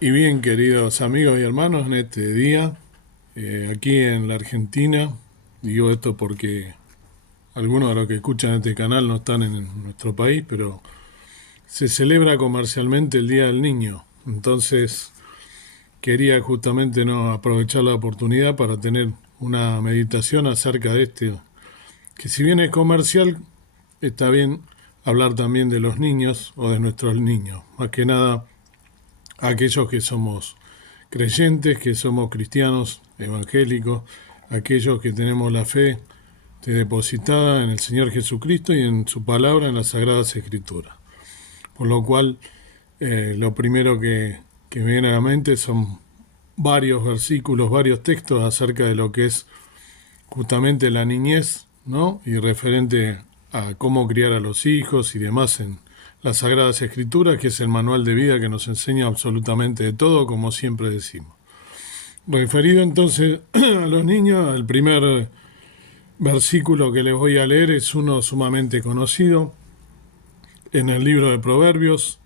Y bien, queridos amigos y hermanos, en este día, aquí en la Argentina, digo esto porque algunos de los que escuchan este canal no están en nuestro país, pero se celebra comercialmente el Día del Niño. Entonces, quería justamente no aprovechar la oportunidad para tener una meditación acerca de este, que si bien es comercial, está bien hablar también de los niños o de nuestros niños. Más que nada, aquellos que somos creyentes, que somos cristianos evangélicos, aquellos que tenemos la fe depositada en el Señor Jesucristo y en su palabra en las Sagradas Escrituras. Por lo cual, lo primero que me viene a la mente son varios versículos, varios textos acerca de lo que es justamente la niñez, ¿no? Y referente a cómo criar a los hijos y demás en las Sagradas Escrituras, que es el manual de vida que nos enseña absolutamente de todo, como siempre decimos. Referido entonces a los niños, el primer versículo que les voy a leer es uno sumamente conocido en el libro de Proverbios.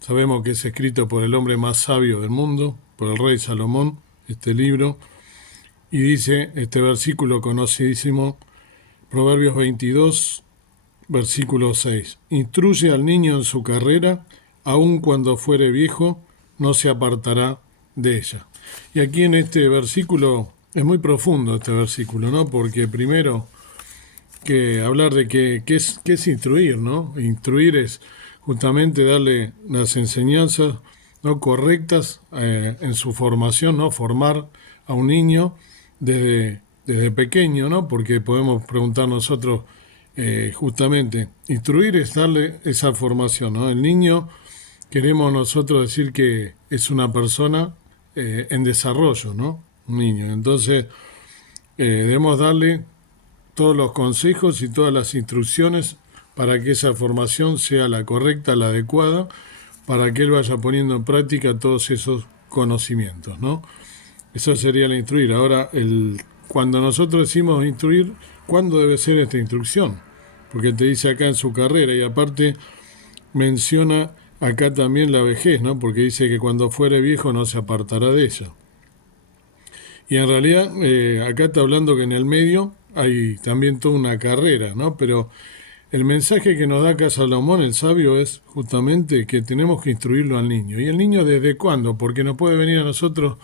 Sabemos que es escrito por el hombre más sabio del mundo, por el rey Salomón, este libro, y dice este versículo conocidísimo, Proverbios 22, versículo 6. Instruye al niño en su carrera, aun cuando fuere viejo, no se apartará de ella. Y aquí en este versículo, es muy profundo este versículo, ¿no? Porque primero que hablar de qué es instruir, ¿no? Instruir es justamente darle las enseñanzas, ¿no?, correctas en su formación, ¿no? Formar a un niño desde pequeño, ¿no? Porque podemos preguntar nosotros justamente, instruir es darle esa formación, ¿no? El niño, queremos nosotros decir que es una persona en desarrollo, ¿no? Un niño. Entonces, debemos darle todos los consejos y todas las instrucciones para que esa formación sea la correcta, la adecuada, para que él vaya poniendo en práctica todos esos conocimientos, ¿no? Eso sería el instruir. Ahora, cuando nosotros decimos instruir, ¿cuándo debe ser esta instrucción? Porque te dice acá en su carrera y aparte menciona acá también la vejez, ¿no? Porque dice que cuando fuere viejo no se apartará de ella. Y en realidad acá está hablando que en el medio hay también toda una carrera, ¿no? Pero el mensaje que nos da acá Salomón, el sabio, es justamente que tenemos que instruirlo al niño. ¿Y el niño desde cuándo? Porque nos puede venir a nosotros,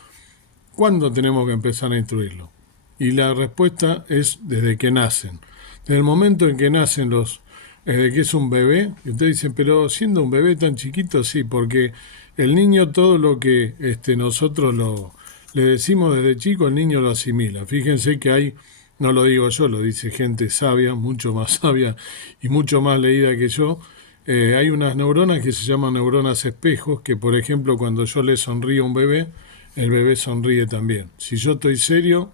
¿cuándo tenemos que empezar a instruirlo? Y la respuesta es desde que nacen. Desde el momento en que nacen desde que es un bebé, y ustedes dicen, pero siendo un bebé tan chiquito, sí, porque el niño todo lo que nosotros le decimos desde chico, el niño lo asimila. Fíjense que hay, no lo digo yo, lo dice gente sabia, mucho más sabia y mucho más leída que yo. Hay unas neuronas que se llaman neuronas espejos, que por ejemplo cuando yo le sonrío a un bebé, el bebé sonríe también. Si yo estoy serio,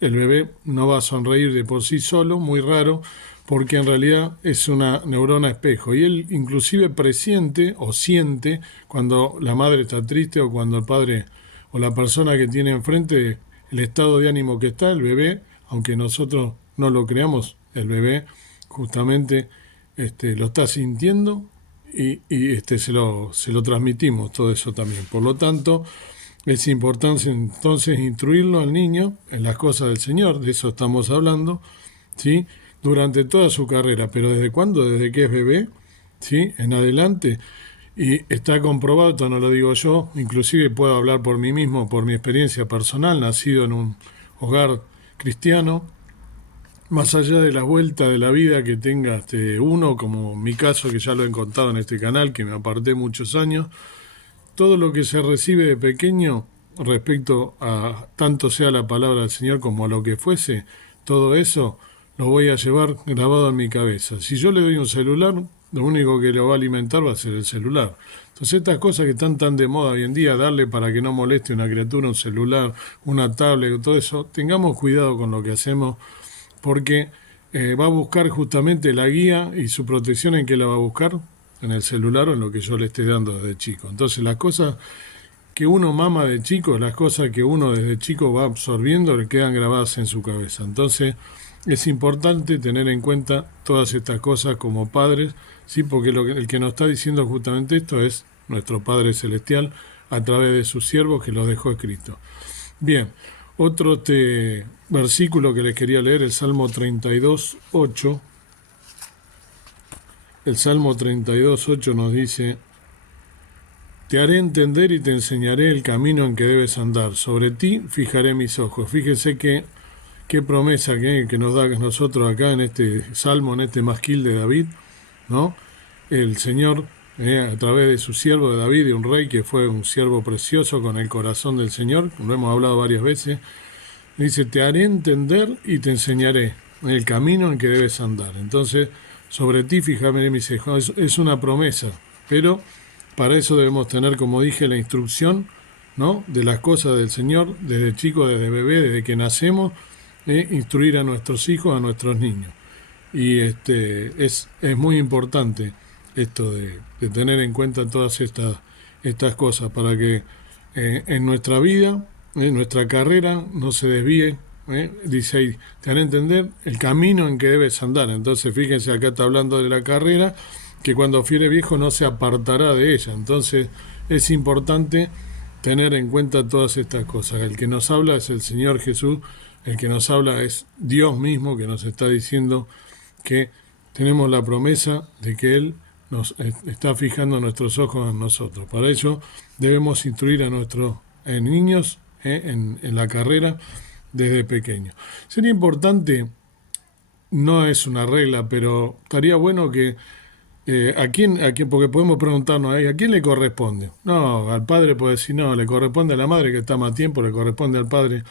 el bebé no va a sonreír de por sí solo, muy raro, porque en realidad es una neurona espejo. Y él inclusive presiente o siente cuando la madre está triste o cuando el padre o la persona que tiene enfrente, el estado de ánimo que está, el bebé, aunque nosotros no lo creamos, el bebé justamente lo está sintiendo y se lo transmitimos todo eso también. Por lo tanto, es importante entonces instruirlo al niño en las cosas del Señor, de eso estamos hablando, ¿sí? Durante toda su carrera, pero ¿desde cuándo? Desde que es bebé, ¿sí? En adelante. Y está comprobado, esto no lo digo yo, inclusive puedo hablar por mí mismo, por mi experiencia personal, nacido en un hogar cristiano, más allá de la vuelta de la vida que tenga uno, como mi caso, que ya lo he contado en este canal, que me aparté muchos años, todo lo que se recibe de pequeño respecto a tanto sea la palabra del Señor como a lo que fuese, todo eso lo voy a llevar grabado en mi cabeza. Si yo le doy un celular, lo único que lo va a alimentar va a ser el celular. Entonces estas cosas que están tan de moda hoy en día, darle para que no moleste una criatura un celular, una tablet, todo eso, tengamos cuidado con lo que hacemos porque va a buscar justamente la guía y su protección en qué la va a buscar, en el celular o en lo que yo le esté dando desde chico. Entonces las cosas que uno mama de chico, las cosas que uno desde chico va absorbiendo, le quedan grabadas en su cabeza. Entonces es importante tener en cuenta todas estas cosas como padres, sí, porque el que nos está diciendo justamente esto es nuestro Padre Celestial, a través de sus siervos que los dejó escritos. Bien, otro versículo que les quería leer, el Salmo 32:8. El Salmo 32:8 nos dice: te haré entender y te enseñaré el camino en que debes andar. Sobre ti fijaré mis ojos. Fíjese qué promesa que nos da a nosotros acá en este salmo, en este masquil de David, ¿no? El Señor, a través de su siervo de David, de un rey que fue un siervo precioso con el corazón del Señor, lo hemos hablado varias veces, dice: te haré entender y te enseñaré el camino en que debes andar. Entonces, sobre ti fijaré mis ojos. Es una promesa, pero para eso debemos tener, como dije, la instrucción, ¿no?, de las cosas del Señor, desde chico, desde bebé, desde que nacemos, instruir a nuestros hijos, a nuestros niños. Y es muy importante esto de tener en cuenta todas estas cosas para que en nuestra vida, en nuestra carrera, no se desvíe. Dice ahí: te haré entender el camino en que debes andar. Entonces, fíjense, acá está hablando de la carrera, que cuando fuere viejo no se apartará de ella. Entonces, es importante tener en cuenta todas estas cosas. El que nos habla es el Señor Jesús, el que nos habla es Dios mismo, que nos está diciendo que tenemos la promesa de que Él nos está fijando nuestros ojos en nosotros. Para ello debemos instruir a nuestros niños en la carrera desde pequeños. Sería importante, no es una regla, pero estaría bueno que ¿a quién? Porque podemos preguntarnos ahí, ¿a quién le corresponde? No, al padre puede decir: no, le corresponde a la madre que está más tiempo, le corresponde al padre.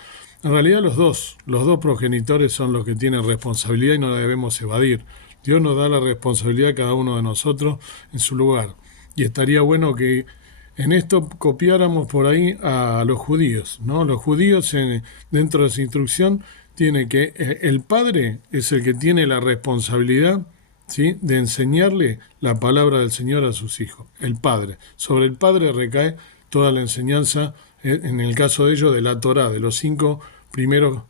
En realidad los dos progenitores son los que tienen responsabilidad y no la debemos evadir. Dios nos da la responsabilidad a cada uno de nosotros en su lugar. Y estaría bueno que en esto copiáramos por ahí a los judíos, ¿no? Los judíos, dentro de su instrucción, tiene que el padre es el que tiene la responsabilidad, ¿sí?, de enseñarle la palabra del Señor a sus hijos. El padre. Sobre el padre recae toda la enseñanza, en el caso de ellos, de la Torá, de los 5 primeros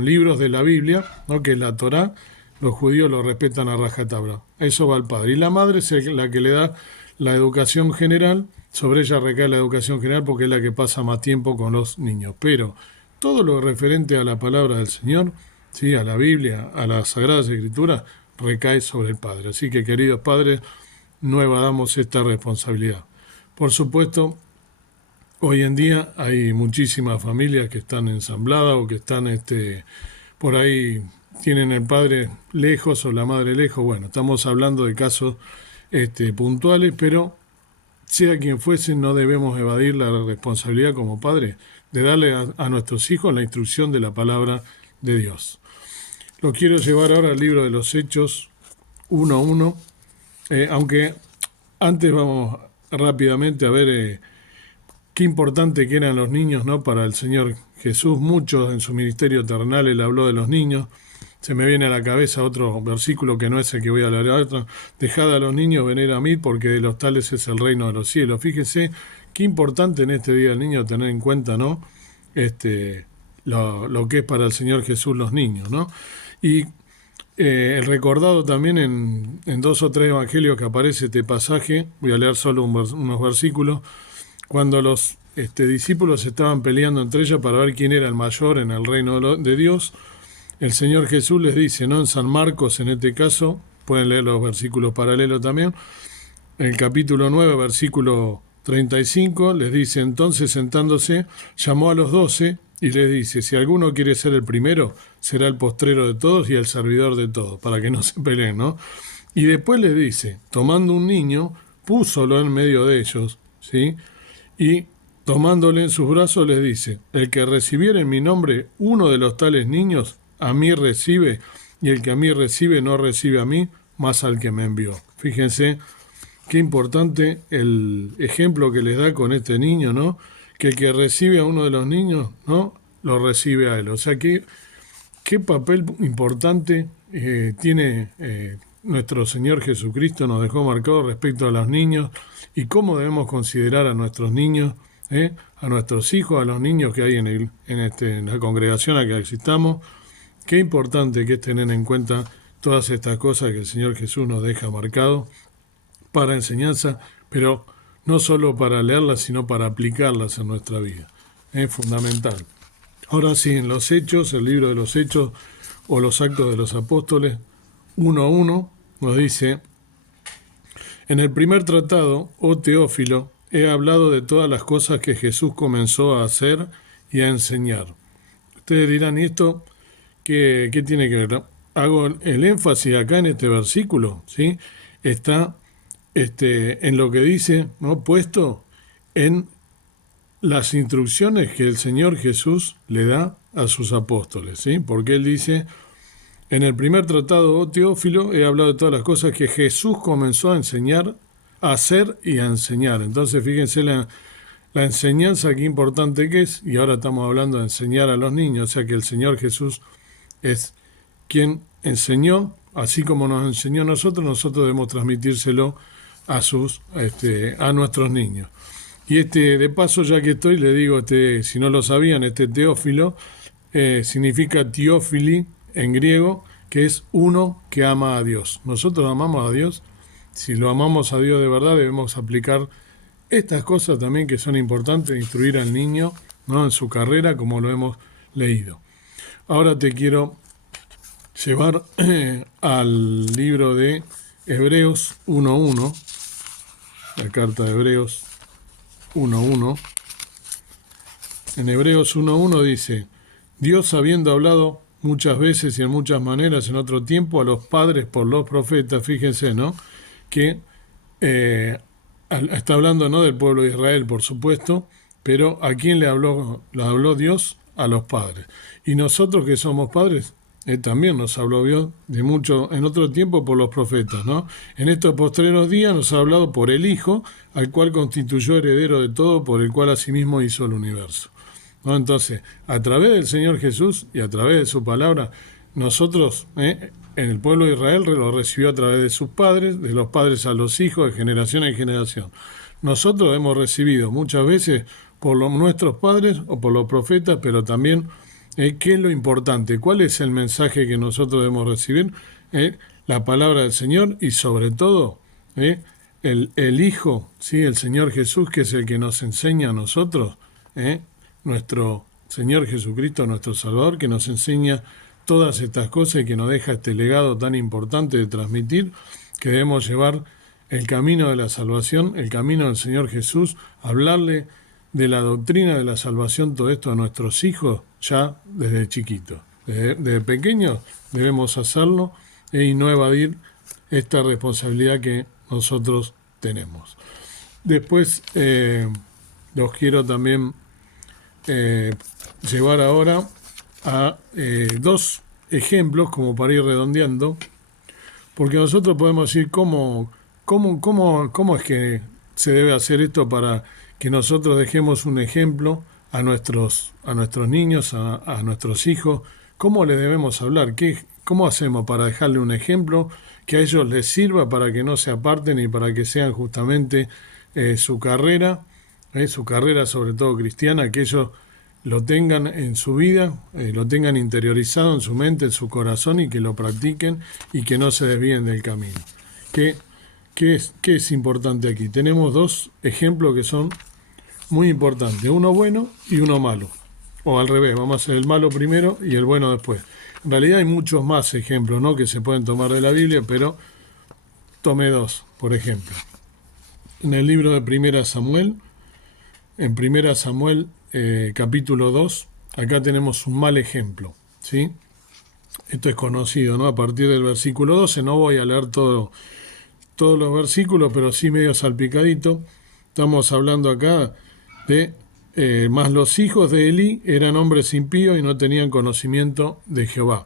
libros de la Biblia, ¿no?, que es la Torá. Los judíos lo respetan a rajatabla. Eso va al padre. Y la madre es la que le da la educación general. Sobre ella recae la educación general porque es la que pasa más tiempo con los niños. Pero todo lo referente a la palabra del Señor, ¿sí?, a la Biblia, a las Sagradas Escrituras, recae sobre el padre. Así que, queridos padres, no evadamos esta responsabilidad. Por supuesto, hoy en día hay muchísimas familias que están ensambladas o que están por ahí, tienen el padre lejos o la madre lejos. Bueno, estamos hablando de casos puntuales, pero sea quien fuese, no debemos evadir la responsabilidad como padre de darle a nuestros hijos la instrucción de la palabra de Dios. Lo quiero llevar ahora al libro de los Hechos 1:1, aunque antes vamos rápidamente a ver qué importante que eran los niños, ¿no?, para el Señor Jesús. Muchos en su ministerio terrenal Él habló de los niños. Se me viene a la cabeza otro versículo que no es el que voy a leer ahora: dejad a los niños venir a mí, porque de los tales es el reino de los cielos. Fíjese qué importante en este día del niño tener en cuenta, ¿no?, lo que es para el Señor Jesús los niños, ¿no? Y el recordado también en 2 o 3 evangelios que aparece este pasaje. Voy a leer solo unos versículos. Cuando los discípulos estaban peleando entre ellos para ver quién era el mayor en el reino de Dios, el Señor Jesús les dice, ¿no?, en San Marcos, en este caso, pueden leer los versículos paralelos también, en el capítulo 9, versículo 35, les dice: entonces, sentándose, llamó a los 12 y les dice: si alguno quiere ser el primero, será el postrero de todos y el servidor de todos, para que no se peleen, ¿no? Y después les dice: tomando un niño, púsolo en medio de ellos, ¿sí?, y tomándole en sus brazos les dice: el que recibiere en mi nombre uno de los tales niños, a mí recibe, y el que a mí recibe no recibe a mí, más al que me envió. Fíjense qué importante el ejemplo que les da con este niño, ¿no? Que el que recibe a uno de los niños, ¿no?, lo recibe a él. O sea, qué papel importante tiene nuestro Señor Jesucristo, nos dejó marcado respecto a los niños y cómo debemos considerar a nuestros niños, a nuestros hijos, a los niños que hay en la congregación a la que asistamos. Qué importante que es tener en cuenta todas estas cosas que el Señor Jesús nos deja marcado para enseñanza, pero no solo para leerlas, sino para aplicarlas en nuestra vida. Es fundamental. Ahora sí, en los Hechos, el libro de los Hechos o los Actos de los Apóstoles, 1:1, nos dice: en el primer tratado, oh Teófilo, he hablado de todas las cosas que Jesús comenzó a hacer y a enseñar. Ustedes dirán, ¿y esto qué tiene que ver? Hago el énfasis acá en este versículo, ¿sí? Está en lo que dice, ¿no?, puesto en las instrucciones que el Señor Jesús le da a sus apóstoles, ¿sí? Porque Él dice: en el primer tratado, oh Teófilo, he hablado de todas las cosas que Jesús comenzó a enseñar, a hacer y a enseñar. Entonces, fíjense la enseñanza, qué importante que es, y ahora estamos hablando de enseñar a los niños, o sea que el Señor Jesús es quien enseñó, así como nos enseñó a nosotros debemos transmitírselo a nuestros niños. Y de paso, ya que estoy, le digo, si no lo sabían, Teófilo significa Teófili en griego, que es uno que ama a Dios. Nosotros amamos a Dios. Si lo amamos a Dios de verdad, debemos aplicar estas cosas también que son importantes, instruir al niño, ¿no?, en su carrera, como lo hemos leído. Ahora te quiero llevar al libro de Hebreos 1:1, la carta de Hebreos 1:1. En Hebreos 1:1 dice: Dios, habiendo hablado muchas veces y en muchas maneras en otro tiempo a los padres por los profetas, fíjense, ¿no?, que está hablando, no del pueblo de Israel, por supuesto, pero ¿a quién le habló Dios? A los padres. Y nosotros que somos padres, también nos habló Dios de mucho en otro tiempo por los profetas, ¿no? En estos postreros días nos ha hablado por el Hijo, al cual constituyó heredero de todo, por el cual asimismo hizo el universo, ¿no? Entonces, a través del Señor Jesús y a través de su palabra, nosotros, en el pueblo de Israel, lo recibió a través de sus padres, de los padres a los hijos, de generación en generación. Nosotros hemos recibido muchas veces por nuestros padres o por los profetas, pero también, ¿qué es lo importante? ¿Cuál es el mensaje que nosotros debemos recibir? La palabra del Señor y sobre todo, el Hijo, ¿sí?, el Señor Jesús, que es el que nos enseña a nosotros, nuestro Señor Jesucristo, nuestro Salvador, que nos enseña todas estas cosas y que nos deja este legado tan importante de transmitir, que debemos llevar el camino de la salvación, el camino del Señor Jesús, hablarle de la doctrina de la salvación, todo esto a nuestros hijos ya desde chiquitos. Desde pequeños debemos hacerlo y no evadir esta responsabilidad que nosotros tenemos. Después los quiero también llevar ahora a dos ejemplos como para ir redondeando, porque nosotros podemos decir cómo es que se debe hacer esto para que nosotros dejemos un ejemplo a nuestros niños, a nuestros hijos. ¿Cómo les debemos hablar? ¿Cómo hacemos para dejarle un ejemplo que a ellos les sirva para que no se aparten y para que sean justamente su carrera sobre todo cristiana, que ellos lo tengan en su vida, lo tengan interiorizado en su mente, en su corazón, y que lo practiquen y que no se desvíen del camino? ¿Qué es importante aquí? Tenemos dos ejemplos que son muy importantes, uno bueno y uno malo. O al revés, vamos a hacer el malo primero y el bueno después. En realidad hay muchos más ejemplos, ¿no?, que se pueden tomar de la Biblia, pero tomé dos, por ejemplo. En el libro de Primera Samuel, en Primera Samuel capítulo 2, acá tenemos un mal ejemplo, ¿sí? Esto es conocido, ¿no? A partir del versículo 12, no voy a leer todos los versículos, pero sí medio salpicadito. Estamos hablando acá de más los hijos de Elí eran hombres impíos y no tenían conocimiento de Jehová.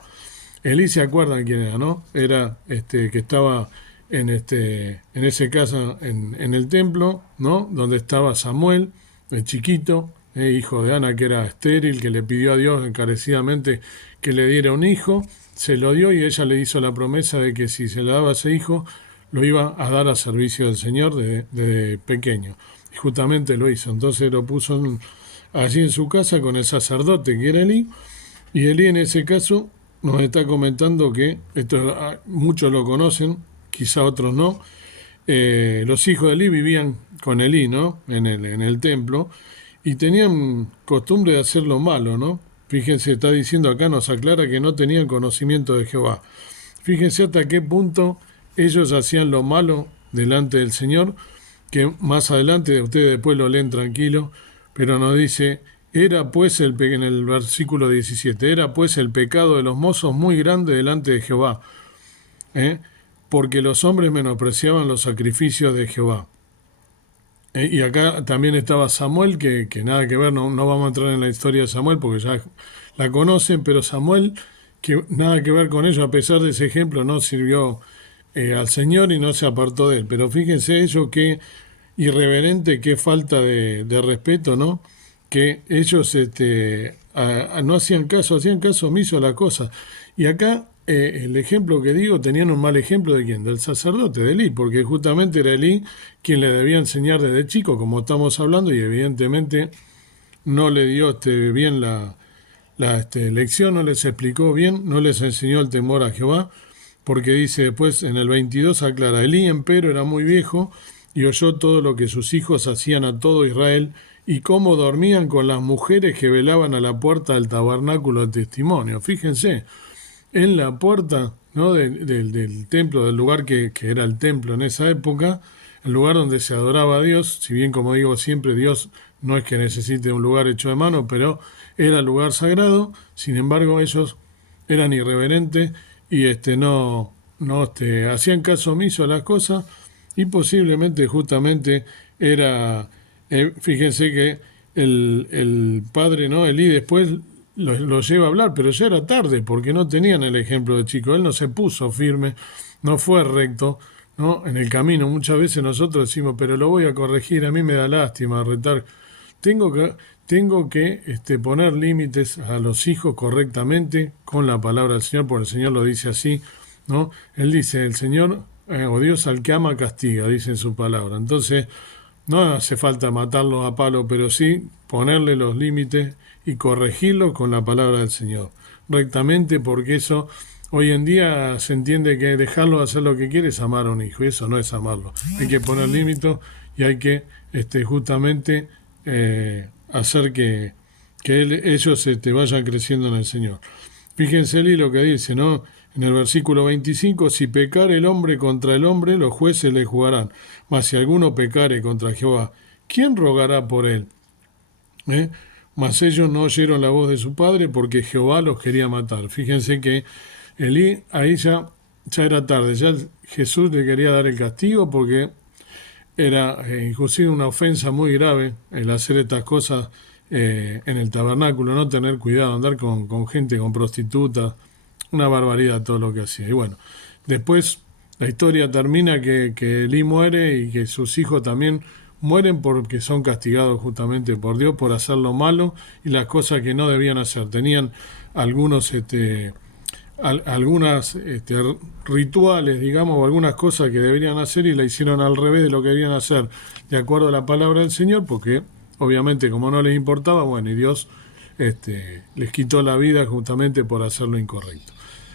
Elí, ¿se acuerdan quién era, no? Era que estaba en ese casa en el templo, ¿no?, donde estaba Samuel, el chiquito, hijo de Ana, que era estéril, que le pidió a Dios encarecidamente que le diera un hijo. Se lo dio y ella le hizo la promesa de que si se le daba ese hijo, lo iba a dar a servicio del Señor desde pequeño. Y justamente lo hizo. Entonces lo puso allí en su casa con el sacerdote que era Elí. Y Elí, en ese caso, nos está comentando que, esto muchos lo conocen, quizá otros no, los hijos de Elí vivían con Elí, ¿no? En el templo, y tenían costumbre de hacer lo malo, ¿no? Fíjense, está diciendo acá, nos aclara que no tenían conocimiento de Jehová. Fíjense hasta qué punto ellos hacían lo malo delante del Señor, que más adelante, ustedes después lo leen tranquilo, pero nos dice, era pues en el versículo 17, era pues el pecado de los mozos muy grande delante de Jehová, ¿eh? Porque los hombres menospreciaban los sacrificios de Jehová. Y acá también estaba Samuel, que nada que ver, no vamos a entrar en la historia de Samuel porque ya la conocen, pero Samuel, que nada que ver con ello, a pesar de ese ejemplo, no sirvió al Señor y no se apartó de él. Pero fíjense ellos qué irreverente, qué falta de respeto, ¿no? Que ellos no hacían caso omiso a la cosa. Y acá el ejemplo que digo, tenían un mal ejemplo de quién, del sacerdote, de Elí, porque justamente era Elí quien le debía enseñar desde chico, como estamos hablando, y evidentemente no le dio bien la lección, no les explicó bien, no les enseñó el temor a Jehová, porque dice después en el 22 aclara, Elí empero era muy viejo y oyó todo lo que sus hijos hacían a todo Israel y cómo dormían con las mujeres que velaban a la puerta del tabernáculo de testimonio. Fíjense, en la puerta, ¿no? del templo, del lugar que era el templo en esa época, el lugar donde se adoraba a Dios, si bien como digo siempre Dios no es que necesite un lugar hecho de mano, pero era el lugar sagrado, sin embargo ellos eran irreverentes y hacían caso omiso a las cosas y posiblemente justamente era, fíjense que el padre, ¿no? Elí después lo lleva a hablar, pero ya era tarde porque no tenían el ejemplo de chico. Él no se puso firme, no fue recto, ¿no? En el camino muchas veces nosotros decimos, pero lo voy a corregir, a mí me da lástima retar. Tengo que poner límites a los hijos correctamente con la palabra del Señor, porque el Señor lo dice así, ¿no? Él dice, el Señor o Dios al que ama castiga, dice en su palabra. Entonces, no hace falta matarlos a palo, pero sí ponerle los límites y corregirlos con la palabra del Señor, rectamente, porque eso hoy en día se entiende que dejarlo hacer lo que quiere es amar a un hijo, y eso no es amarlo. Hay que poner límites y hay que justamente hacer que ellos vayan creciendo en el Señor. Fíjense lo que dice, ¿no? En el versículo 25, si pecare el hombre contra el hombre, los jueces le juzgarán. Mas si alguno pecare contra Jehová, ¿quién rogará por él? Mas ellos no oyeron la voz de su padre porque Jehová los quería matar. Fíjense que Elí, ahí ya era tarde, ya Jesús le quería dar el castigo porque era inclusive una ofensa muy grave el hacer estas cosas en el tabernáculo, no tener cuidado, andar con gente, con prostitutas, una barbaridad todo lo que hacía. Y bueno, después la historia termina que Elí muere y que sus hijos también mueren porque son castigados justamente por Dios por hacer lo malo y las cosas que no debían hacer. Tenían algunos algunas rituales, digamos, o algunas cosas que deberían hacer y la hicieron al revés de lo que debían hacer, de acuerdo a la palabra del Señor, porque obviamente como no les importaba, bueno, y Dios les quitó la vida justamente por hacer lo incorrecto.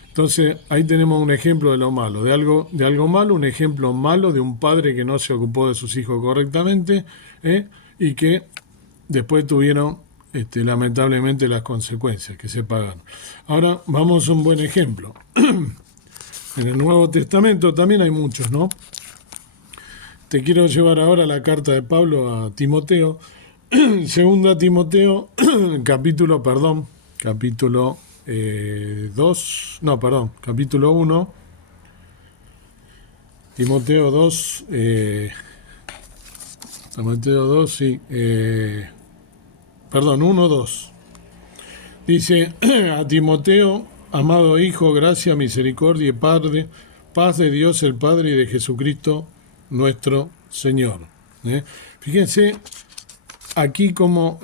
Entonces ahí tenemos un ejemplo de lo malo, de algo malo, un ejemplo malo de un padre que no se ocupó de sus hijos correctamente y que después tuvieron lamentablemente las consecuencias que se pagan. Ahora vamos a un buen ejemplo. En el Nuevo Testamento también hay muchos, ¿no? Te quiero llevar ahora la carta de Pablo a Timoteo, segunda Timoteo, capítulo 1, Timoteo 2, Timoteo 2, sí, 1, 2. Dice a Timoteo, amado hijo, gracia, misericordia y paz de Dios el Padre y de Jesucristo nuestro Señor. Fíjense aquí como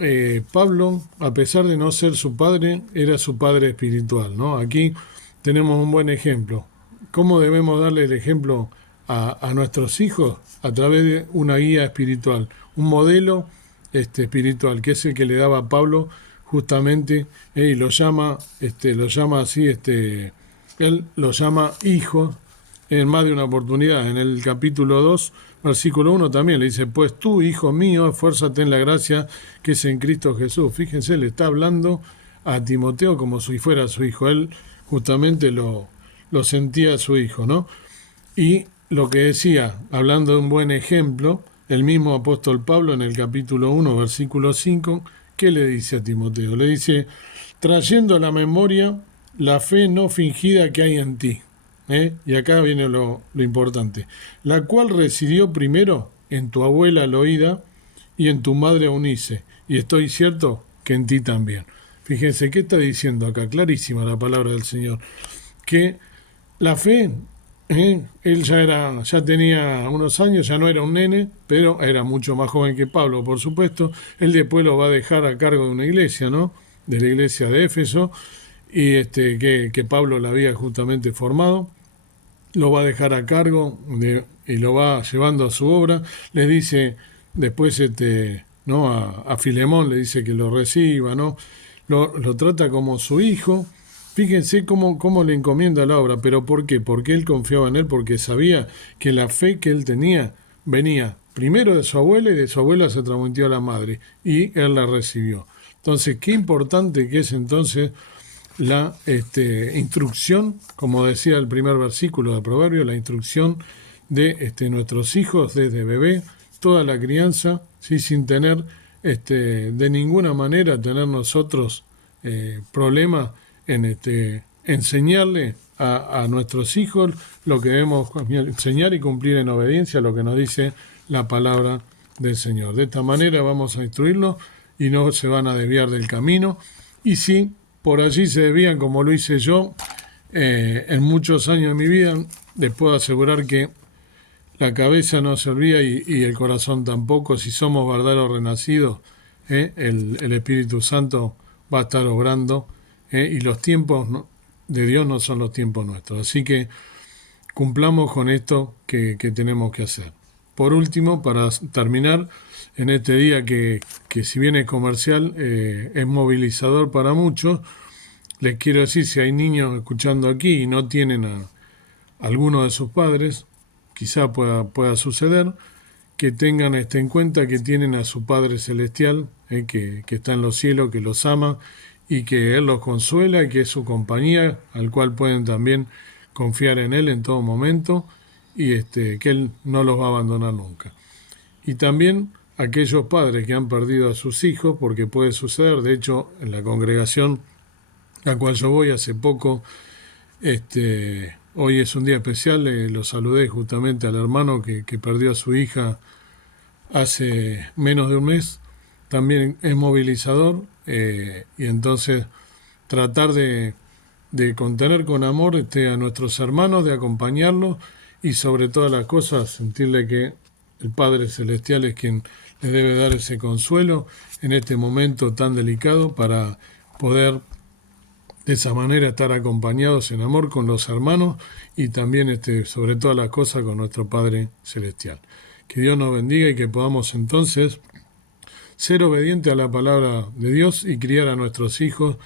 Pablo, a pesar de no ser su padre, era su padre espiritual, ¿no? Aquí tenemos un buen ejemplo. ¿Cómo debemos darle el ejemplo a nuestros hijos? A través de una guía espiritual, un modelo espiritual, que es el que le daba a Pablo justamente, y lo llama así, él lo llama hijo en más de una oportunidad. En el capítulo 2, versículo 1 también le dice, pues tú, hijo mío, esfuérzate en la gracia que es en Cristo Jesús. Fíjense, le está hablando a Timoteo como si fuera su hijo. Él justamente lo sentía su hijo, ¿no? Y lo que decía, hablando de un buen ejemplo, el mismo apóstol Pablo en el capítulo 1, versículo 5, ¿qué le dice a Timoteo? Le dice, trayendo a la memoria la fe no fingida que hay en ti. Y acá viene lo importante, la cual residió primero en tu abuela Loída y en tu madre Eunice, y estoy cierto que en ti también. Fíjense, ¿qué está diciendo acá? Clarísima la palabra del Señor, que la fe, él ya tenía unos años, ya no era un nene, pero era mucho más joven que Pablo, por supuesto. Él después lo va a dejar a cargo de una iglesia, ¿no? De la iglesia de Éfeso, y que Pablo la había justamente formado. Lo va a dejar a cargo y lo va llevando a su obra. Le dice después ¿no? a Filemón, le dice que lo reciba, ¿no? Lo trata como su hijo. Fíjense cómo le encomienda la obra, pero ¿por qué? Porque él confiaba en él, porque sabía que la fe que él tenía venía primero de su abuela y de su abuela se transmitió a la madre y él la recibió. Entonces, qué importante que es entonces la instrucción, como decía el primer versículo de Proverbio, la instrucción de nuestros hijos desde bebé, toda la crianza, ¿sí? Sin tener de ninguna manera tener nosotros problema en enseñarle a nuestros hijos lo que debemos enseñar y cumplir en obediencia a lo que nos dice la palabra del Señor. De esta manera vamos a instruirlos y no se van a desviar del camino. Y si por allí se desvían, como lo hice yo en muchos años de mi vida, les puedo asegurar que la cabeza no se olvida y el corazón tampoco. Si somos verdaderos renacidos, el Espíritu Santo va a estar obrando y los tiempos de Dios no son los tiempos nuestros. Así que cumplamos con esto que tenemos que hacer. Por último, para terminar, en este día que si bien es comercial, es movilizador para muchos, les quiero decir, si hay niños escuchando aquí y no tienen a alguno de sus padres, quizá pueda suceder, que tengan en cuenta que tienen a su Padre Celestial, que está en los cielos, que los ama y que Él los consuela y que es su compañía, al cual pueden también confiar en Él en todo momento y que Él no los va a abandonar nunca. Y también aquellos padres que han perdido a sus hijos, porque puede suceder, de hecho, en la congregación a la cual yo voy hace poco, hoy es un día especial, lo saludé justamente al hermano que perdió a su hija hace menos de un mes, también es movilizador, y entonces tratar de contener con amor a nuestros hermanos, de acompañarlos y sobre todas las cosas sentirle que el Padre Celestial es quien les debe dar ese consuelo en este momento tan delicado para poder de esa manera estar acompañados en amor con los hermanos y también sobre todas las cosas con nuestro Padre Celestial. Que Dios nos bendiga y que podamos entonces ser obedientes a la palabra de Dios y criar a nuestros hijos,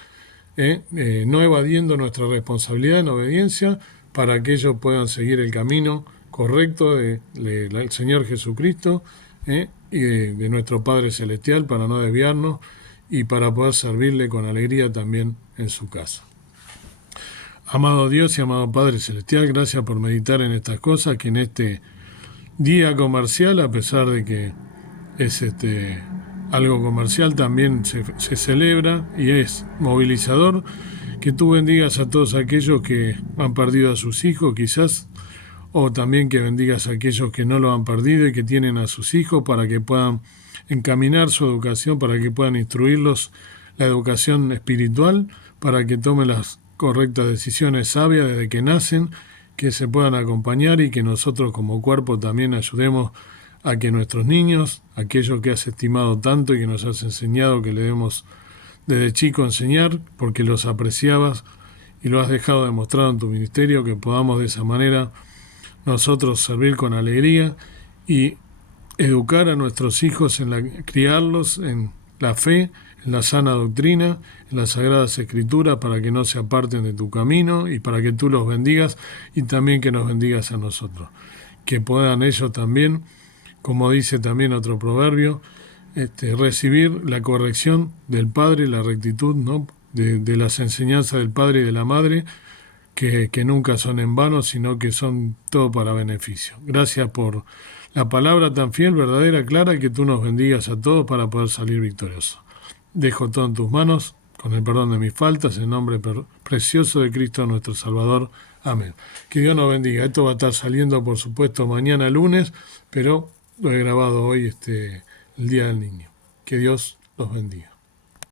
no evadiendo nuestra responsabilidad en obediencia para que ellos puedan seguir el camino correcto del Señor Jesucristo y de nuestro Padre Celestial para no desviarnos y para poder servirle con alegría también en su casa. Amado Dios y amado Padre Celestial, gracias por meditar en estas cosas, que en este día comercial, a pesar de que es algo comercial, también se celebra y es movilizador, que tú bendigas a todos aquellos que han perdido a sus hijos quizás, o también que bendigas a aquellos que no lo han perdido y que tienen a sus hijos para que puedan encaminar su educación, para que puedan instruirlos la educación espiritual, para que tomen las correctas decisiones sabias desde que nacen, que se puedan acompañar y que nosotros como cuerpo también ayudemos a que nuestros niños, aquellos que has estimado tanto y que nos has enseñado que le debemos desde chico enseñar, porque los apreciabas y lo has dejado demostrado en tu ministerio, que podamos de esa manera nosotros servir con alegría y educar a nuestros hijos, criarlos en la fe, en la sana doctrina, en las sagradas escrituras, para que no se aparten de tu camino y para que tú los bendigas y también que nos bendigas a nosotros. Que puedan ellos también como dice también otro proverbio, recibir la corrección del Padre, la rectitud, ¿no? De las enseñanzas del Padre y de la Madre, que nunca son en vano, sino que son todo para beneficio. Gracias por la palabra tan fiel, verdadera, clara, y que tú nos bendigas a todos para poder salir victoriosos. Dejo todo en tus manos, con el perdón de mis faltas, en nombre precioso de Cristo nuestro Salvador. Amén. Que Dios nos bendiga. Esto va a estar saliendo, por supuesto, mañana lunes, pero lo he grabado hoy, el Día del Niño. Que Dios los bendiga.